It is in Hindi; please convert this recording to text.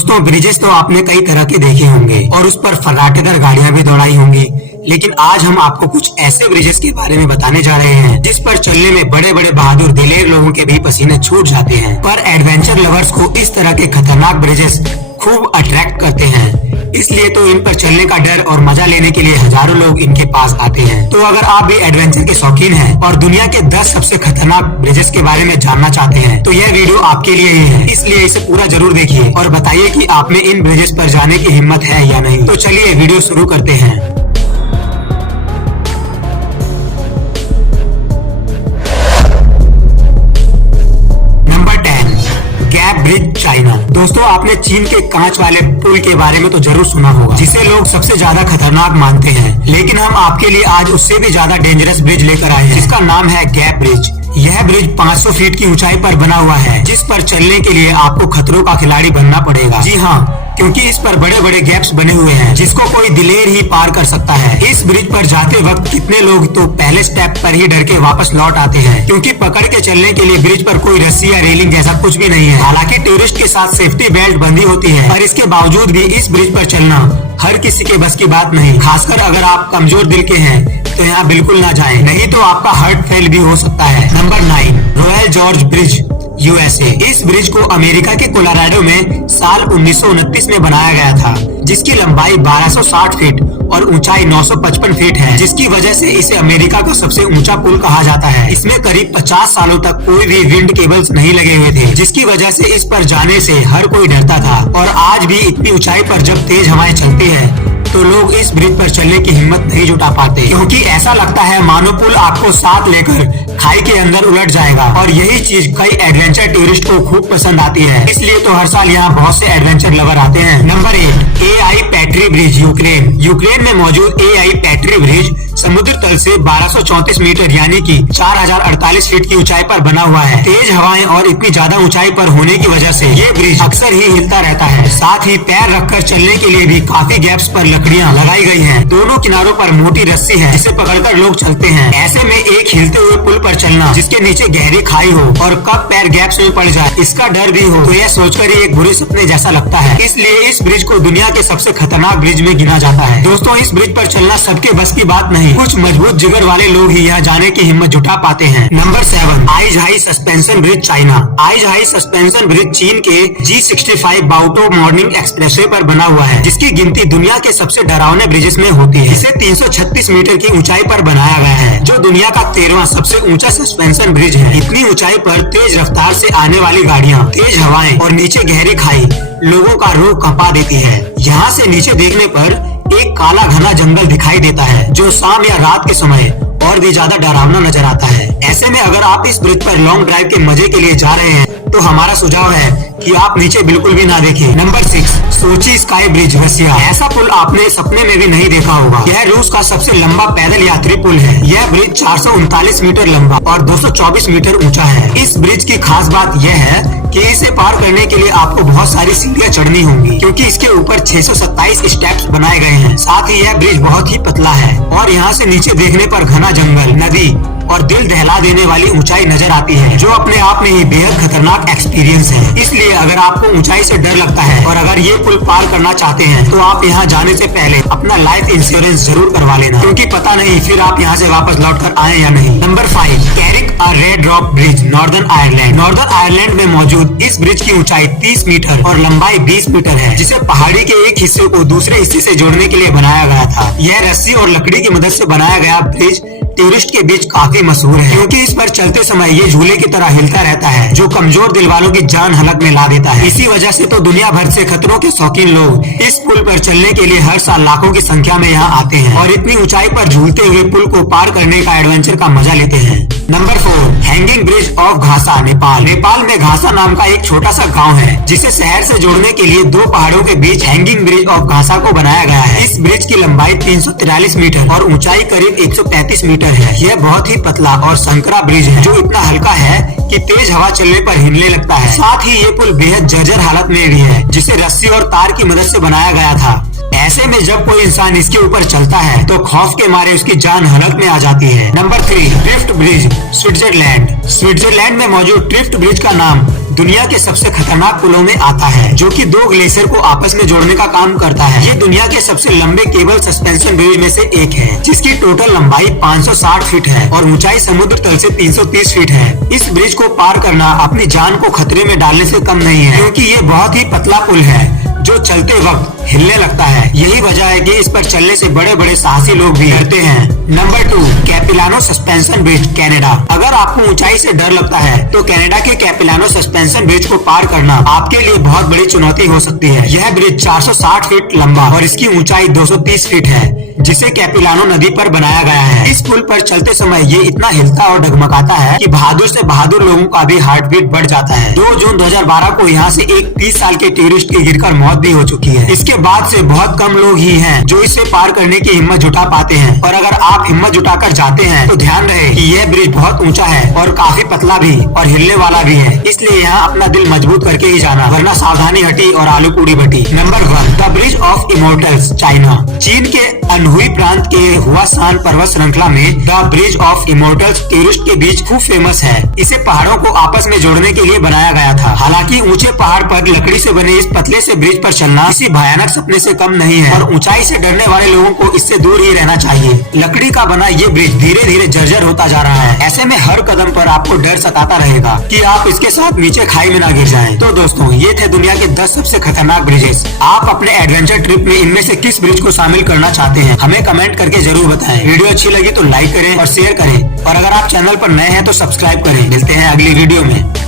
दोस्तों ब्रिजेस तो आपने कई तरह के देखे होंगे और उस पर फर्राटेदार गाड़ियां भी दौड़ाई होंगी, लेकिन आज हम आपको कुछ ऐसे ब्रिजेस के बारे में बताने जा रहे हैं जिस पर चलने में बड़े बड़े बहादुर दिलेर लोगों के भी पसीने छूट जाते हैं। पर एडवेंचर लवर्स को इस तरह के खतरनाक ब्रिजेस खूब अट्रैक्ट करते हैं, इसलिए तो इन पर चलने का डर और मजा लेने के लिए हजारों लोग इनके पास आते हैं। तो अगर आप भी एडवेंचर के शौकीन हैं और दुनिया के 10 सबसे खतरनाक ब्रिजेस के बारे में जानना चाहते हैं तो यह वीडियो आपके लिए ही है, इसलिए इसे पूरा जरूर देखिए और बताइए कि आप में इन ब्रिजेस पर जाने की हिम्मत है या नहीं। तो चलिए वीडियो शुरू करते हैं। Bridge China. दोस्तों आपने चीन के कांच वाले पुल के बारे में तो जरूर सुना होगा, जिसे लोग सबसे ज्यादा खतरनाक मानते हैं, लेकिन हम आपके लिए आज उससे भी ज्यादा डेंजरस ब्रिज लेकर आए हैं, जिसका नाम है गैप ब्रिज। यह ब्रिज 500 फीट की ऊंचाई पर बना हुआ है, जिस पर चलने के लिए आपको खतरों का खिलाड़ी बनना पड़ेगा। जी हाँ, क्योंकि इस पर बड़े बड़े गैप्स बने हुए हैं जिसको कोई दिलेर ही पार कर सकता है। इस ब्रिज पर जाते वक्त कितने लोग तो पहले स्टेप पर ही डर के वापस लौट आते हैं, क्योंकि पकड़ के चलने के लिए ब्रिज पर कोई रस्सी या रेलिंग जैसा कुछ भी नहीं है। हालांकि टूरिस्ट के साथ सेफ्टी बेल्ट बंधी होती है, पर इसके बावजूद भी इस ब्रिज पर चलना हर किसी के बस की बात नहीं। खासकर अगर आप कमजोर दिल के हैं तो यहाँ बिल्कुल ना जाएं, नहीं तो आपका हार्ट फेल भी हो सकता है। Number 9, royal George bridge USA. इस ब्रिज को अमेरिका के कोलोराडो में साल 1929 में बनाया गया था, जिसकी लंबाई 1260 फीट और ऊंचाई 955 फीट है, जिसकी वजह से इसे अमेरिका का सबसे ऊंचा पुल कहा जाता है। इसमें करीब 50 सालों तक कोई भी विंड केबल्स नहीं लगे हुए थे, जिसकी वजह से इस पर जाने से हर कोई डरता था। और आज भी इतनी ऊंचाई पर जब तेज हवाएं चलती है तो लोग इस ब्रिज पर चलने की हिम्मत नहीं जुटा पाते, क्योंकि ऐसा लगता है मानो पुल आपको साथ लेकर खाई के अंदर उलट जाएगा। और यही चीज कई एडवेंचर टूरिस्ट को खूब पसंद आती है, इसलिए तो हर साल यहाँ बहुत से एडवेंचर लवर आते हैं। Number 8, Ai Petri bridge Ukraine. Ukraine में मौजूद एआई पैट्री ब्रिज समुद्र तल से 1234 मीटर यानी कि 4048 फीट की ऊंचाई पर बना हुआ है। तेज हवाएं और इतनी ज्यादा ऊंचाई पर होने की वजह से ये ब्रिज अक्सर ही हिलता रहता है। साथ ही पैर रखकर चलने के लिए भी काफी गैप्स पर लकड़ियां लगाई गई हैं। दोनों किनारों पर मोटी रस्सी है, जिसे पकड़कर लोग चलते हैं। ऐसे में एक हिलते हुए पुल पर चलना जिसके नीचे गहरी खाई हो और कब पैर गैप्स में पड़ जाए इसका डर भी हो, तो यह सोचकर ही एक बुरे सपने जैसा लगता है। इसलिए इस ब्रिज को दुनिया के सबसे खतरनाक ब्रिज में गिना जाता है। दोस्तों इस ब्रिज पर चलना सबके बस की बात नहीं, कुछ मजबूत जिगर वाले लोग ही यहाँ जाने की हिम्मत जुटा पाते हैं। Number 7, Aizhai suspension bridge China. Aizhai suspension bridge चीन के G65 बाओटो मॉर्निंग एक्सप्रेसवे पर बना हुआ है, जिसकी गिनती दुनिया के सबसे डरावने ब्रिजेस में होती है। इसे 336 मीटर की ऊंचाई पर बनाया गया है, जो दुनिया का 13वां सबसे ऊंचा सस्पेंशन ब्रिज है। इतनी ऊंचाई पर तेज रफ्तार से आने वाली गाड़ियां, तेज हवाएं और नीचे गहरी खाई लोगों का रूह कंपा देती है। यहाँ से नीचे देखने पर एक काला घना जंगल दिखाई देता है, जो शाम या रात के समय और भी ज्यादा डरावना नजर आता है। ऐसे में अगर आप इस ब्रिज पर लॉन्ग ड्राइव के मजे के लिए जा रहे हैं तो हमारा सुझाव है कि आप नीचे बिल्कुल भी ना देखें। नंबर 6, सोची स्काई ब्रिज रसिया। ऐसा पुल आपने सपने में भी नहीं देखा होगा। यह रूस का सबसे लंबा पैदल यात्री पुल है। यह ब्रिज 439 मीटर लंबा और 224 मीटर ऊंचा है। इस ब्रिज की खास बात यह है कि इसे पार करने के लिए आपको बहुत सारी सीढ़ियां चढ़नी होंगी, क्योंकि इसके ऊपर 627 स्टेप्स बनाए गए हैं। साथ ही यह ब्रिज बहुत ही पतला है और यहाँ से नीचे देखने पर घना जंगल, नदी और दिल दहला देने वाली ऊंचाई नजर आती है, जो अपने आप में ही बेहद खतरनाक एक्सपीरियंस है। इसलिए अगर आपको ऊंचाई से डर लगता है और अगर ये पुल पार करना चाहते हैं तो आप यहाँ जाने से पहले अपना लाइफ इंश्योरेंस जरूर करवा लेना, क्योंकि पता नहीं फिर आप यहाँ से वापस लौट कर आए या नहीं। Number 5, Carrick a Rede rock bridge Northern Ireland. Northern Ireland में मौजूद इस ब्रिज की ऊंचाई 30 मीटर और लंबाई 20 मीटर है, जिसे पहाड़ी के एक हिस्से को दूसरे हिस्से से जोड़ने के लिए बनाया गया था। यह रस्सी और लकड़ी की मदद से बनाया गया ब्रिज टूरिस्ट के बीच काफी मशहूर है, क्योंकि इस पर चलते समय ये झूले की तरह हिलता रहता है, जो कमजोर दिल वालों की जान हलक में ला देता है। इसी वजह से तो दुनिया भर से खतरों के शौकीन लोग इस पुल पर चलने के लिए हर साल लाखों की संख्या में यहाँ आते हैं और इतनी ऊंचाई पर झूलते हुए पुल को पार करने का एडवेंचर का मजा लेते हैं। Number 4, hanging bridge of Ghasa Nepal. Nepal में घासा नाम का एक छोटा सा गाँव है, जिसे शहर से जोड़ने के लिए 2 पहाड़ों के बीच हैंगिंग ब्रिज ऑफ घासा को बनाया गया है। इस ब्रिज की लंबाई 343 मीटर और ऊंचाई करीब 135 मीटर है। यह बहुत ही पतला और संकरा ब्रिज है, जो इतना हल्का है कि तेज हवा चलने पर हिलने लगता है। साथ ही ये पुल बेहद जर्जर हालत में भी है, जिसे रस्सी और तार की मदद से बनाया गया था। ऐसे में जब कोई इंसान इसके ऊपर चलता है तो खौफ के मारे उसकी जान हलक में आ जाती है। Number 3, Trift bridge Switzerland. Switzerland में मौजूद ट्रिफ्ट ब्रिज का नाम दुनिया के सबसे खतरनाक पुलों में आता है, जो कि 2 ग्लेशियर को आपस में जोड़ने का काम करता है। ये दुनिया के सबसे लंबे केबल सस्पेंशन ब्रिज में से एक है, जिसकी टोटल लंबाई 560 फीट है और ऊंचाई समुद्र तल से 330 फीट है। इस ब्रिज को पार करना अपनी जान को खतरे में डालने से कम नहीं है, क्योंकि ये बहुत ही पतला पुल है जो चलते वक्त हिलने लगता है। यही वजह है कि इस पर चलने से बड़े बड़े साहसी लोग भी डरते हैं। Number 2, Capilano suspension bridge, Canada. अगर आपको ऊंचाई से डर लगता है तो कनाडा के कैपिलानो सस्पेंशन ब्रिज को पार करना आपके लिए बहुत बड़ी चुनौती हो सकती है। यह ब्रिज 460 फीट लंबा और इसकी ऊंचाई 230 फीट है, जिसे कैपिलानो नदी पर बनाया गया है। इस पुल पर चलते समय ये इतना हिलता और डगमगाता है कि बहादुर से बहादुर लोगों का भी हार्ट बीट बढ़ जाता है। 2 जून 2012 को यहाँ से एक 30 साल के टूरिस्ट की गिरकर मौत भी हो चुकी है। इसके बाद से बहुत कम लोग ही हैं जो इसे पार करने की हिम्मत जुटा पाते हैं, और अगर आप हिम्मत जुटाकर जाते हैं तो ध्यान रहे कि यह ब्रिज बहुत ऊंचा है और काफी पतला भी और हिलने वाला भी है, इसलिए यहाँ अपना दिल मजबूत करके ही जाना, वरना सावधानी हटी और आलू पूरी बटी। Number 1, the bridge of immortals, China. चीन के अनहुई प्रांत के हुआसान पर्वत श्रृंखला में the bridge of immortals tourist के बीच खूब फेमस है। इसे पहाड़ों को आपस में जोड़ने के लिए बनाया गया था। हालांकि ऊंचे पहाड़ पर लकड़ी से बने इस पतले से ब्रिज पर चलना किसी भयानक सपने से कम नहीं है, और ऊंचाई से डरने वाले लोगों को इससे दूर ही रहना चाहिए। लकड़ी का बना ये ब्रिज धीरे धीरे जर्जर होता जा रहा है। ऐसे में हर कदम पर आपको डर सताता रहेगा कि आप इसके साथ नीचे खाई में ना गिर जाएं। तो दोस्तों, ये थे दुनिया के 10 सबसे खतरनाक ब्रिजेस। आप अपने एडवेंचर ट्रिप में इनमें से किस ब्रिज को शामिल करना चाहते हैं, हमें कमेंट करके जरूर बताएं। वीडियो अच्छी लगी तो लाइक करें और शेयर करें, और अगर आप चैनल पर नए हैं तो सब्सक्राइब करें। मिलते हैं अगली वीडियो में।